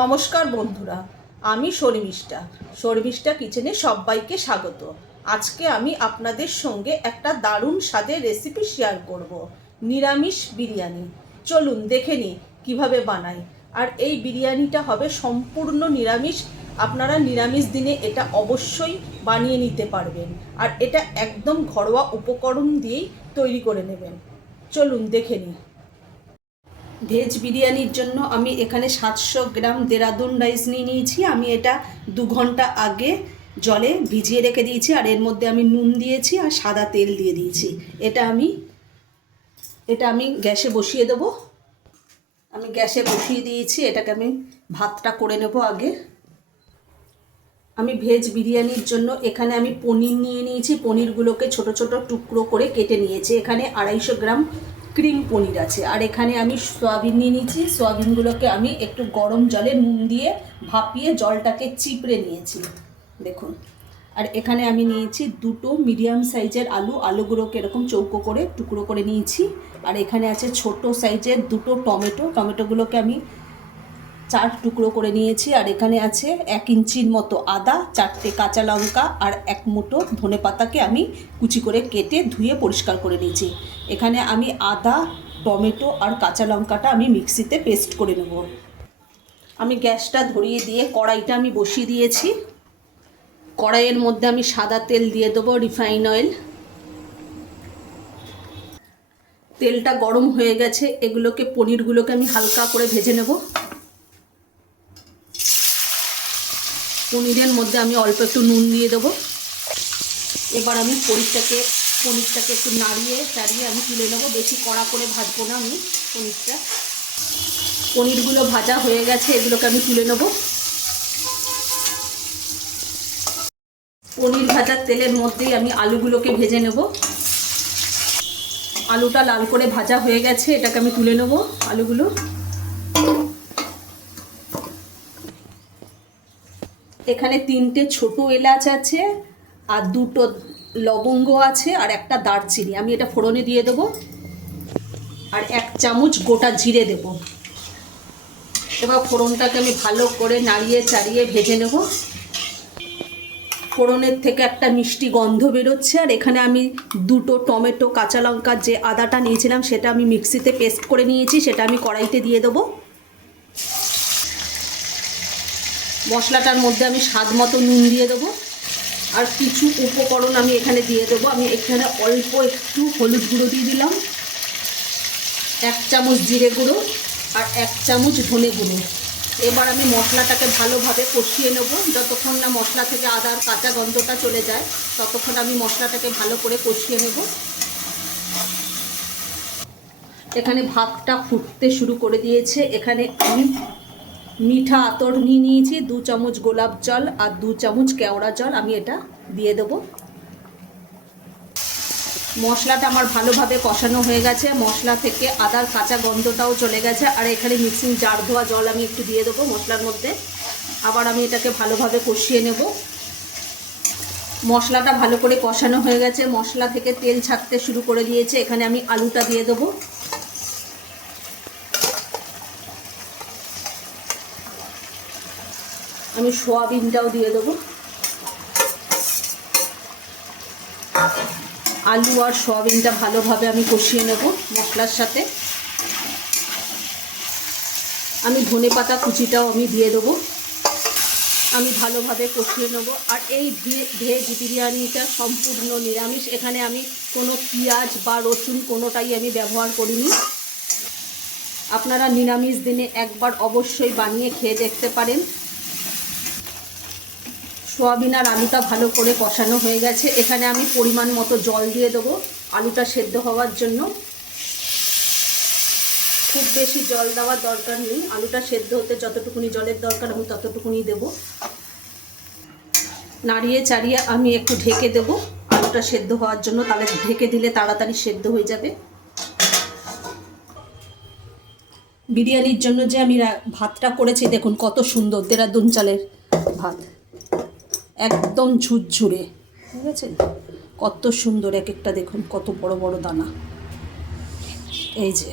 নমস্কার বন্ধুরা, আমি শর্মিষ্ঠা কিচেনে সবাইকে স্বাগত। আজকে আমি আপনাদের সঙ্গে একটা দারুণ স্বাদের রেসিপি শেয়ার করব, নিরামিষ বিরিয়ানি। চলুন দেখে নিই কীভাবে বানাই। আর এই বিরিয়ানিটা হবে সম্পূর্ণ নিরামিষ। আপনারা নিরামিষ দিনে এটা অবশ্যই বানিয়ে নিতে পারবেন। আর এটা একদম ঘরোয়া উপকরণ দিয়েই তৈরি করে নেবেন। চলুন দেখে নিই। ভেজ বিরিয়ানির জন্য আমি এখানে 700 গ্রাম দেরাদুন রাইস নিয়ে নিয়েছি। আমি এটা 2 ঘন্টা আগে জলে ভিজিয়ে রেখে দিয়েছি। আর এর মধ্যে আমি নুন দিয়েছি আর সাদা তেল দিয়ে দিয়েছি। এটা আমি গ্যাসে বসিয়ে দেবো। আমি গ্যাসে বসিয়ে দিয়েছি। এটাকে আমি ভাতটা করে নেব আগে। আমি ভেজ বিরিয়ানির জন্য এখানে আমি পনির নিয়ে নিয়েছি। পনিরগুলোকে ছোট ছোট টুকরো করে কেটে নিয়েছি। এখানে 250 গ্রাম ক্রিম পনির আছে। আর এখানে আমি সয়াবিন নিয়ে নিয়েছি। সয়াবিনগুলোকে আমি একটু গরম জলে নুন দিয়ে ভাপিয়ে জলটাকে চিপড়ে নিয়েছি, দেখুন। আর এখানে আমি নিয়েছি 2টো মিডিয়াম সাইজের আলুগুলোকে এরকম চৌকো করে টুকরো করে নিয়েছি। আর এখানে আছে ছোট সাইজের 2টো টমেটোগুলোকে আমি 4 টুকরো করে নিয়েছি। আর এখানে আছে 1 ইঞ্চির মতো আদা, 4টে কাঁচা লঙ্কা আর 1 মুঠো ধনেপাতাকে আমি কুচি করে কেটে ধুয়ে পরিষ্কার করে নিয়েছি। এখানে আমি আদা, টমেটো আর কাঁচা লঙ্কাটা আমি মিক্সিতে পেস্ট করে নেব। আমি গ্যাসটা ধরিয়ে দিয়ে কড়াইটা আমি বসিয়ে দিয়েছি। কড়াইয়ের মধ্যে আমি সাদা তেল দিয়ে দেবো, রিফাইন অয়েল। তেলটা গরম হয়ে গেছে। পনিরগুলোকে আমি হালকা করে ভেজে নেব। পনিরের মধ্যে আমি অল্প একটু নুন দিয়ে দেবো। এবার আমি পনিরটাকে একটু নাড়িয়ে চাড়িয়ে আমি তুলে নেবো। বেশি কড়া করে ভাজবো না আমি পনিরগুলো ভাজা হয়ে গেছে। এগুলোকে আমি তুলে নেব। পনির ভাজার তেলের মধ্যেই আমি আলুগুলোকে ভেজে নেব। আলুটা লাল করে ভাজা হয়ে গেছে। এটাকে আমি তুলে নেব আলুগুলো। এখানে 3টে ছোট এলাচ আছে আর 2টো লবঙ্গ আছে আর একটা দারচিনি। আমি এটা ফোড়নে দিয়ে দেবো। আর 1 চামচ গোটা জিরে দেব। এবার ফোড়নটাকে আমি ভালো করে নাড়িয়ে চাড়িয়ে ভেজে নেব। ফোড়নের থেকে একটা মিষ্টি গন্ধ বেরোচ্ছে। আর এখানে আমি 2টো টমেটো, কাঁচা লঙ্কার যে আদাটা নিয়েছিলাম সেটা আমি মিক্সিতে পেস্ট করে নিয়েছি। সেটা আমি কড়াইতে দিয়ে দেবো। মশলাটার মধ্যে আমি স্বাদ মতো নুন দিয়ে দেবো। আর কিছু উপকরণ আমি এখানে দিয়ে দেবো। আমি এখানে অল্প একটু হলুদ গুঁড়ো দিয়ে দিলাম, 1 চামচ জিরে গুঁড়ো আর 1 চামচ ধনে গুঁড়ো। এবার আমি মশলাটাকে ভালোভাবে কষিয়ে নেব। যতক্ষণ না মশলা থেকে আদার কাঁচা গন্ধটা চলে যায় ততক্ষণ আমি মশলাটাকে ভালো করে কষিয়ে নেব। এখানে ভাতটা ফুটতে শুরু করে দিয়েছে। এখানে আমি মিঠা আতর নিয়ে নিয়েছি, 2 চামচ গোলাপ জল আর 2 চামচ কেওড়া জল আমি এটা দিয়ে দেবো। মশলাটা আমার ভালোভাবে কষানো হয়ে গেছে। মশলা থেকে আদার কাঁচা গন্ধটাও চলে গেছে। আর এখানে মিক্সিং জার ধোয়া জল আমি একটু দিয়ে দেবো মশলার মধ্যে। আবার আমি এটাকে ভালোভাবে কষিয়ে নেব। মশলাটা ভালো করে কষানো হয়ে গেছে। মশলা থেকে তেল ছাড়তে শুরু করে দিয়েছে। এখানে আমি আলুটা দিয়ে দেবো। আমি সোয়াবিনটাও দিয়ে দেবো। আলু আর সোয়াবিনটা ভালোভাবে আমি কষিয়ে নেব মশলার সাথে। আমি ধনেপাতা কুচিটাও আমি দিয়ে দেবো। আমি ভালোভাবে কষিয়ে নেব। আর এই ভেজ বিরিয়ানিটা সম্পূর্ণ নিরামিষ। এখানে আমি কোনো পেঁয়াজ বা রসুন কোনোটাই আমি ব্যবহার করিনি। আপনারা নিরামিষ দিনে একবার অবশ্যই বানিয়ে খেয়ে দেখতে পারেন। সোয়াবিন আর আলুটা ভালো করে কষানো হয়ে গেছে। এখানে আমি পরিমাণ মতো জল দিয়ে দেবো আলুটা সেদ্ধ হওয়ার জন্য। খুব বেশি জল দেওয়ার দরকার নেই। আলুটা সেদ্ধ হতে যতটুকুনি জলের দরকার আমি ততটুকুনি দেব। নাড়িয়ে চাড়িয়ে আমি একটু ঢেকে দেব আলুটা সেদ্ধ হওয়ার জন্য। তাহলে ঢেকে দিলে তাড়াতাড়ি সেদ্ধ হয়ে যাবে। বিরিয়ানির জন্য যে আমি ভাতটা করেছি দেখুন কত সুন্দর, দেরাদুন চালের ভাত, একদম ঝুরঝুরে, ঠিক আছে? কত সুন্দর এক একটা দেখুন, কত বড় বড় দানা। এই যে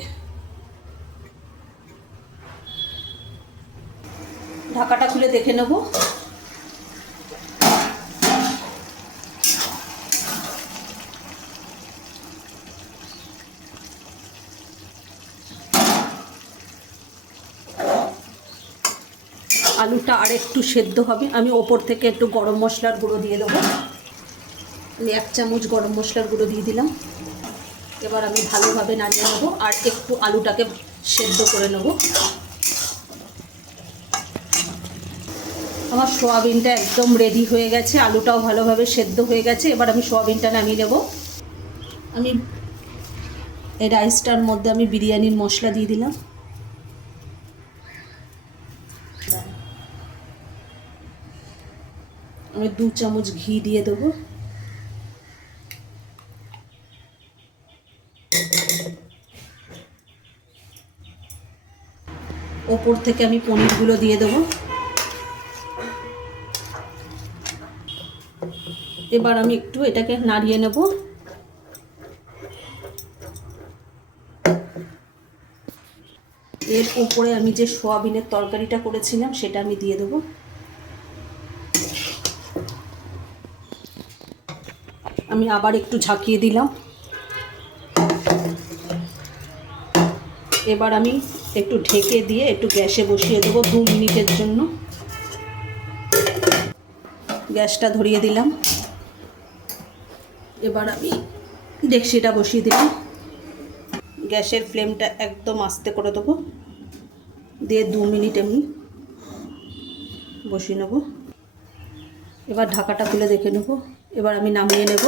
ঢাকাটা খুলে দেখে নেব। আলুটা আর একটু সেদ্ধ হবে। আমি ওপর থেকে একটু গরম মশলার গুঁড়ো দিয়ে দেবো। আমি 1 চামচ গরম মশলার গুঁড়ো দিয়ে দিলাম। এবার আমি ভালোভাবে নাড়িয়ে নেবো আর একটু আলুটাকে সেদ্ধ করে নেব। আমার সোয়াবিনটা একদম রেডি হয়ে গেছে, আলুটাও ভালোভাবে সেদ্ধ হয়ে গেছে। এবার আমি সোয়াবিনটা নামিয়ে নেব। আমি এই রাইসটার মধ্যে আমি বিরিয়ানির মশলা দিয়ে দিলাম। আমি 2 চামচ ঘি দিয়ে দেবো। ওপর থেকে আমি পনিরগুলো দিয়ে দেবো। এবার আমি একটু এটাকে নাড়িয়ে নেব। এর উপরে আমি যে সোয়াবিনের তরকারিটা করেছিলাম সেটা আমি দিয়ে দেবো। আমি আবার একটু ঝাঁকিয়ে দিলাম। এবার আমি একটু ঢেকে দিয়ে একটু গ্যাসে বসিয়ে দেবো 2 মিনিটের জন্য। গ্যাসটা ধরিয়ে দিলাম। এবার আমি ডেকচিটা বসিয়ে দিলাম। গ্যাসের ফ্লেমটা একদম আস্তে করে দেবো, দিয়ে 2 মিনিট আমি বসিয়ে নেব। এবার ঢাকাটা খুলে দেখে নেব। এবার আমি নামিয়ে নেব।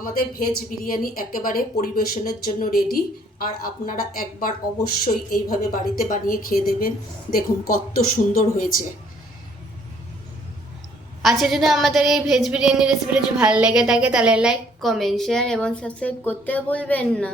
আমাদের ভেজ বিরিয়ানি একেবারে পরিবেশনের জন্য রেডি। আর আপনারা একবার অবশ্যই এইভাবে বাড়িতে বানিয়ে খেয়ে দেবেন। দেখুন কত সুন্দর হয়েছে। আচ্ছা, যদি আমাদের এই ভেজ বিরিয়ানি রেসিপিটা যদি ভালো লেগে থাকে তাহলে লাইক, কমেন্ট, শেয়ার এবং সাবস্ক্রাইব করতে ভুলবেন না।